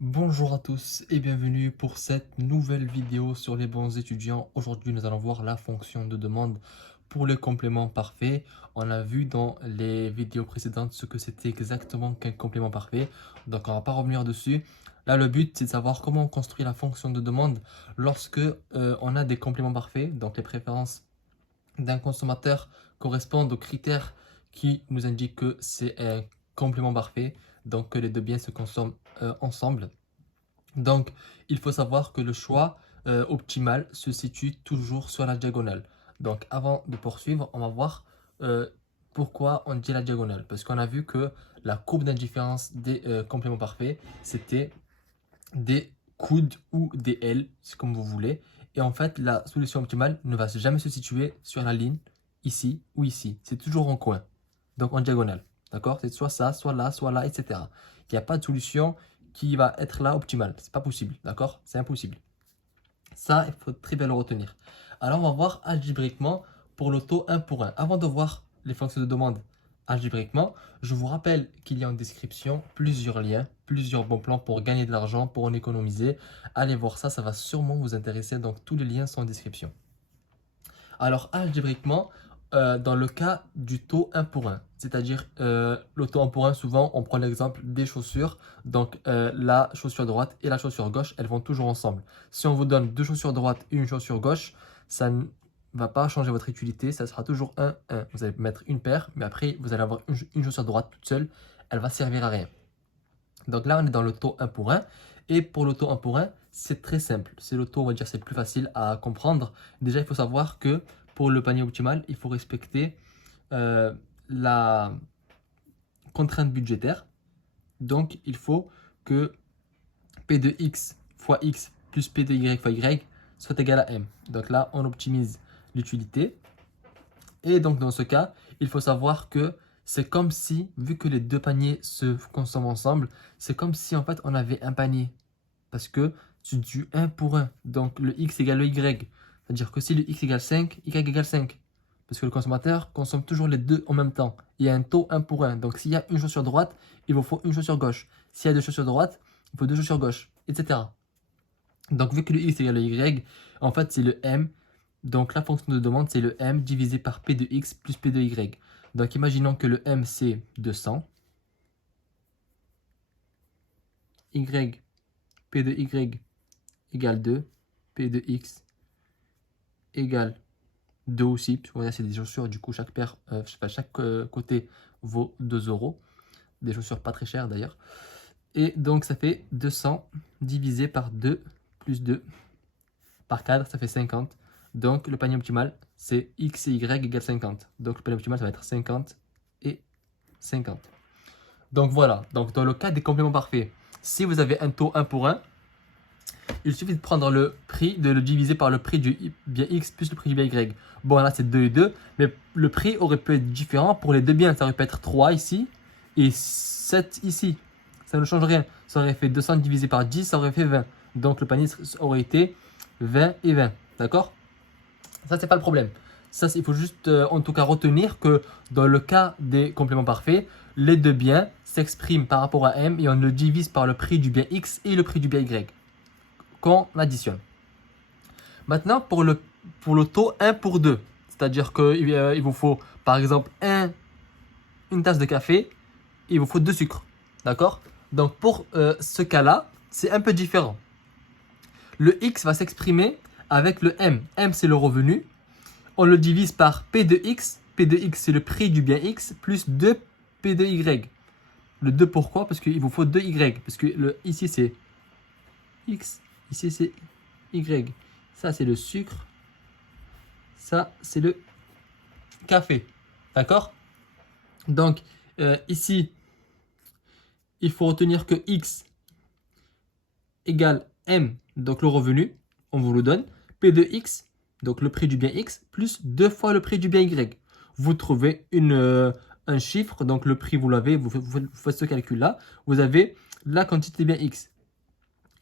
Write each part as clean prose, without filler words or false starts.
Bonjour à tous et bienvenue pour cette nouvelle vidéo sur les bons étudiants. Aujourd'hui, nous allons voir la fonction de demande pour les compléments parfaits. On a vu dans les vidéos précédentes ce que c'était exactement qu'un complément parfait. Donc, on ne va pas revenir dessus. Là, le but, c'est de savoir comment on construit la fonction de demande lorsque on a des compléments parfaits. Donc, les préférences d'un consommateur correspondent aux critères qui nous indiquent que c'est un complément parfait. Donc, que les deux biens se consomment ensemble. Donc, il faut savoir que le choix optimal se situe toujours sur la diagonale. Donc, avant de poursuivre, on va voir euh, pourquoi on dit la diagonale. Parce qu'on a vu que la courbe d'indifférence des compléments parfaits, c'était des coudes ou des L, c'est comme vous voulez. Et en fait, la solution optimale ne va jamais se situer sur la ligne, ici ou ici. C'est toujours en coin, donc en diagonale. D'accord? C'est soit ça, soit là, etc. Il n'y a pas de solution qui va être là optimale. C'est pas possible. D'accord? C'est impossible. Ça, il faut très bien le retenir. Alors, on va voir algébriquement pour l'auto 1 pour 1. Avant de voir les fonctions de demande algébriquement, je vous rappelle qu'il y a en description plusieurs liens, plusieurs bons plans pour gagner de l'argent, pour en économiser. Allez voir ça, ça va sûrement vous intéresser. Donc, tous les liens sont en description. Alors, algébriquement, dans le cas du taux 1 pour 1, c'est-à-dire le taux 1 pour 1, souvent on prend l'exemple des chaussures. Donc, la chaussure droite et la chaussure gauche, elles vont toujours ensemble. Si on vous donne deux chaussures droites et une chaussure gauche, ça ne va pas changer votre utilité, ça sera toujours 1, 1. Vous allez mettre une paire, mais après, vous allez avoir une chaussure droite toute seule, elle va servir à rien. Donc là, on est dans le taux 1 pour 1. Et pour le taux 1 pour 1, c'est très simple. C'est le taux, on va dire, c'est plus facile à comprendre. Déjà, il faut savoir que pour le panier optimal, il faut respecter la contrainte budgétaire. Donc, il faut que P de X fois X plus P de Y fois Y soit égal à M. Donc là, on optimise l'utilité. Et donc, dans ce cas, il faut savoir que c'est comme si, vu que les deux paniers se consomment ensemble, c'est comme si en fait on avait un panier. Parce que c'est du 1 pour 1. Donc le x égale le y. C'est-à-dire que si le x égale 5, y égale 5. Parce que le consommateur consomme toujours les deux en même temps. Il y a un taux 1 pour 1. Donc s'il y a une chaussure droite, il vous faut une chaussure gauche. S'il y a deux chaussures droites, il faut deux chaussures gauche, etc. Donc vu que le x égale le y, en fait c'est le m. Donc la fonction de demande c'est le m divisé par p de x plus p de y. Donc imaginons que le m c'est 200. Y, p de y égale 2. P de x égale 2 aussi, parce que c'est des chaussures, du coup chaque paire, chaque côté vaut 2 euros. Des chaussures pas très chères d'ailleurs. Et donc ça fait 200 divisé par 2 plus 2 par 4, ça fait 50. Donc le panier optimal, c'est x et y égale 50. Donc le panier optimal, ça va être 50 et 50. Donc voilà, donc dans le cas des compléments parfaits, si vous avez un taux 1 pour 1, il suffit de prendre le prix, de le diviser par le prix du bien X plus le prix du bien Y. Bon, là, c'est 2 et 2, mais le prix aurait pu être différent pour les deux biens. Ça aurait pu être 3 ici et 7 ici. Ça ne change rien. Ça aurait fait 200 divisé par 10, ça aurait fait 20. Donc, le panier aurait été 20 et 20. D'accord? Ça, c'est pas le problème. Ça, il faut juste, en tout cas, retenir que dans le cas des compléments parfaits, les deux biens s'expriment par rapport à M et on le divise par le prix du bien X et le prix du bien Y qu'on additionne. Maintenant, pour le taux 1 pour 2, c'est-à-dire qu'il vous faut par exemple une tasse de café et il vous faut 2 sucres. D'accord? Donc pour ce cas-là, c'est un peu différent. Le X va s'exprimer avec le M. M, c'est le revenu. On le divise par P de X. P de X, c'est le prix du bien X, plus 2 P de Y. Le 2, pourquoi? Parce qu'il vous faut 2 Y. Parce que ici, c'est X. Ici, c'est Y. Ça, c'est le sucre. Ça, c'est le café. D'accord? Donc, ici, il faut retenir que X égale M, donc le revenu, on vous le donne. P de X, donc le prix du bien X, plus 2 fois le prix du bien Y. Vous trouvez un chiffre, donc le prix, vous l'avez, vous faites ce calcul-là. Vous avez la quantité bien X.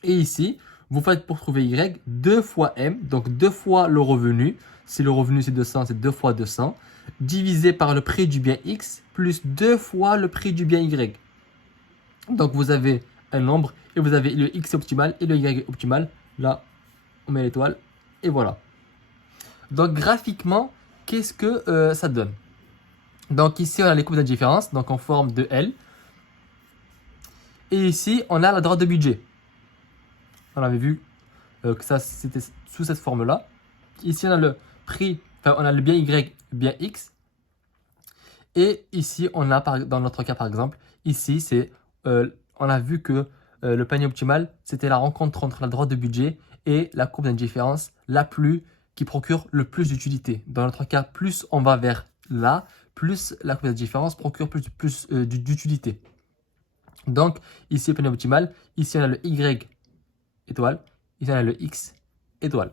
Et ici, vous faites pour trouver Y 2 fois M, donc 2 fois le revenu. Si le revenu c'est 200, c'est 2 fois 200, divisé par le prix du bien X, plus 2 fois le prix du bien Y. Donc vous avez un nombre et vous avez le x optimal et le y optimal. Là, on met l'étoile et voilà. Donc graphiquement, qu'est-ce que ça donne? Donc ici, on a les courbes d'indifférence, donc en forme de L. Et ici, on a la droite de budget. On avait vu que ça, c'était sous cette forme-là. Ici, on a le prix, enfin, on a le bien Y, bien X. Et ici, on a, dans notre cas par exemple, ici, on a vu que le panier optimal, c'était la rencontre entre la droite de budget et la courbe d'indifférence qui procure le plus d'utilité. Dans notre cas, plus on va vers là, plus la courbe d'indifférence procure plus d'utilité. Donc, ici, le panier optimal, ici, on a le Y étoile, ici, on a le X étoile.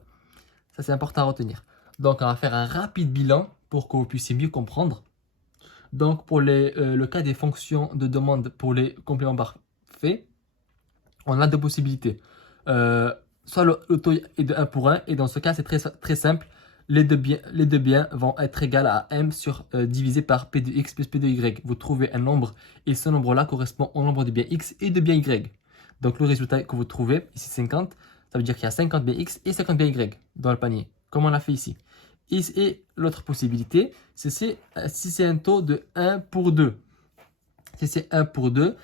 Ça, c'est important à retenir. Donc, on va faire un rapide bilan pour que vous puissiez mieux comprendre. Donc, pour le cas des fonctions de demande pour les compléments parfaits, on a deux possibilités. Soit le taux est de 1 pour 1, et dans ce cas, c'est très simple. Les deux biens vont être égaux à m divisé par p de x plus p de y. Vous trouvez un nombre, et ce nombre-là correspond au nombre de biens x et de biens y. Donc, le résultat que vous trouvez, ici 50, ça veut dire qu'il y a 50 biens x et 50 biens y dans le panier, comme on l'a fait ici. Et l'autre possibilité, c'est si c'est un taux de 1 pour 2. Si c'est 1 pour 2,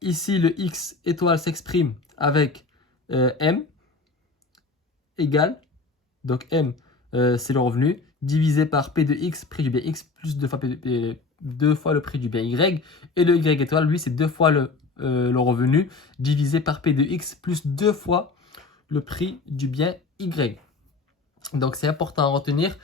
ici le x étoile s'exprime avec m égale, donc m c'est le revenu, divisé par p de x, prix du bien x, plus 2 fois le prix du bien y. Et le y étoile, lui, c'est 2 fois le revenu, divisé par p de x, plus 2 fois le prix du bien y. Donc c'est important à retenir.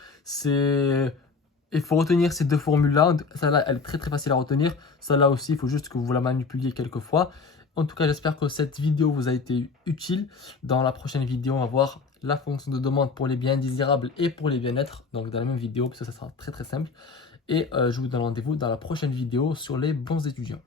Il faut retenir ces deux formules-là. Celle-là, elle est très facile à retenir. Celle-là aussi, il faut juste que vous la manipuliez quelques fois. En tout cas, j'espère que cette vidéo vous a été utile. Dans la prochaine vidéo, on va voir la fonction de demande pour les biens indésirables et pour les bien-être. Donc dans la même vidéo, parce que ça sera très simple. Et je vous donne rendez-vous dans la prochaine vidéo sur les bons étudiants.